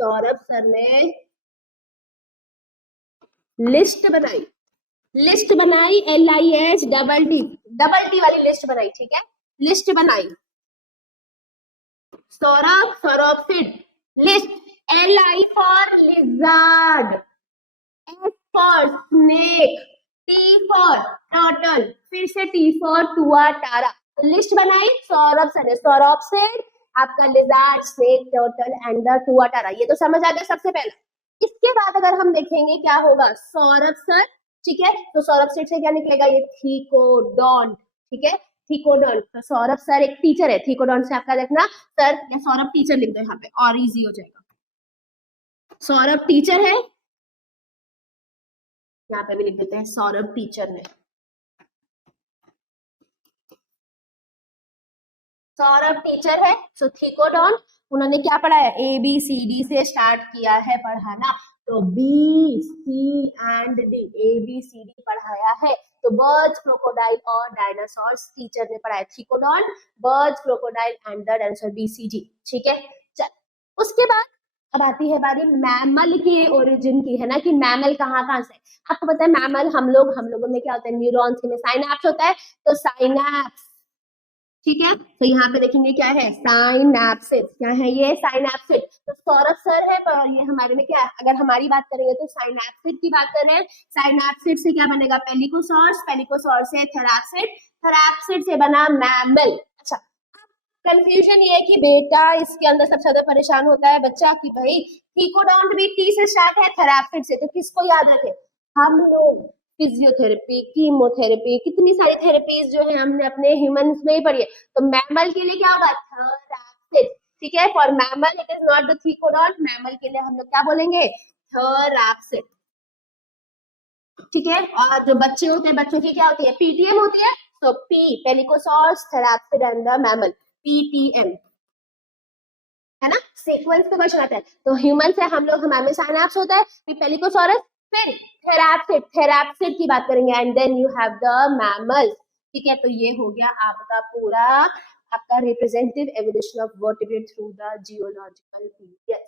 Saurabh sir ने list बनाई, list बनाई, LIST डबल टी वाली लिस्ट बनाई, ठीक है, लिस्ट बनाई। Saurabh, Saurabh list, LI for lizard, S for snake, T for turtle, फिर से T for tuatara. List बनाई सौरभ सर ने, सौरभ से आपका lizard, snake, turtle and the tuatara, ये तो समझ आ गया सबसे पहले। इसके बाद अगर हम देखेंगे क्या होगा, सौरभ सर, ठीक है, तो सौरभ सर से क्या निकलेगा, ये थीकोडॉन, ठीक है, थीकोडॉन। तो सौरभ सर एक टीचर है, थीकोडॉन से आपका देखना सर या सौरभ टीचर लिख दो यहाँ पे और इजी हो जाएगा। सौरभ टीचर है, यहाँ पे भी लिख देते हैं सौरभ टीचर है, सौरभ टीचर है। सो थीकोडॉन उन्होंने क्या पढ़ाया, ABCD से स्टार्ट किया है पढ़ाना, तो BC एंड D, ABCD पढ़ाया है। तो बर्ड्स, क्रोकोडाइल और डायनासोर्स टीचर ने पढ़ाया, thecodont, birds, crocodile and the dinosaur, BCD, ठीक है। चल उसके बाद अब आती है बारी मैमल की ओरिजिन की, है ना, कि मैमल कहाँ से। आपको पता है मैमल, हम लोगों में क्या होता है, न्यूरॉन्स में साइनैप्स होता है, तो साइनैप्स, ठीक है, तो यहाँ पे देखेंगे क्या है, साइनैप्सिस, क्या है ये, साइनैप्सिस। तो सौरभ सर है, पर ये हमारे में क्या है, अगर हमारी बात करेंगे तो साइनैप्सिस की बात कर रहे हैं। साइनैप्सिस से क्या बनेगा, पेलिकोसॉर्स, पेलिकोसॉर्स से थेराप्सिड, थेराप्सिड से बना मैमल। अच्छा, कंफ्यूजन ये है कि बेटा इसके अंदर सबसे ज्यादा परेशान होता है बच्चा कि भाई थीकोडॉन भी T से स्टार्ट है, थेराप्सिड से, तो किसको याद रखे, हम लोग फिजियोथेरेपी, कीमोथेरेपी, कितनी सारी थेरेपीज जो है हमने अपने ह्यूमंस में ही पढ़ी है। तो मैमल के लिए क्या होगा, थेराप्सिड, ठीक है, for mammal it is not the thecodont, mammal के लिए हम लोग क्या बोलेंगे, थेराप्सिड, ठीक है। और जो बच्चे होते हैं, बच्चों की क्या होती है, PTM होती है, तो P, pelycosaurs, therapsid and the mammal, PTM, है ना, सीक्वेंस पे क्वेश्चन आता है। तो ह्यूमन से हम लोग, हमारे में साइनैप्स होता है, फिर पेलिकोसॉरस, फिर थेराप्सिड, थेराप्सिड की बात करेंगे, and then you have the mammals, ठीक है। तो ये हो गया आपका पूरा आपका representative evolution of vertebrate through the geological period.